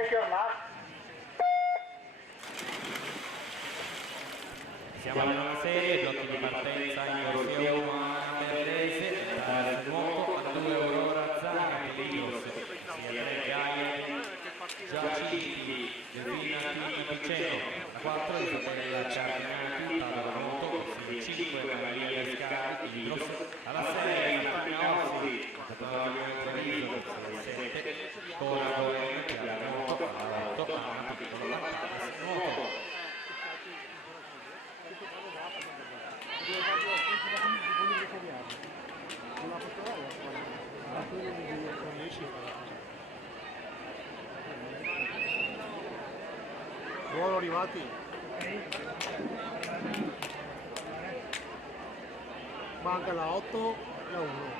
Check your mark. Siamo nella serie, blocchi di partenza in corsia 1 a Berlese, dal nuoto a 2 Aurora Zaga, Pelios, sia 3 Gaia, Giacinti, Delfina Alpina Piceno, la 4 Isabella Cardinati, Padova Moto, sia 5 Maria Scarpi, Idros, alla 6 Martina Orsi, Antonio Treviso, sia 7 Cora Goen, Chiara Moto, alla 8 Anna Piccolo Pantadas, Nuoto. Buono arrivati. Manca la 8 e la 1.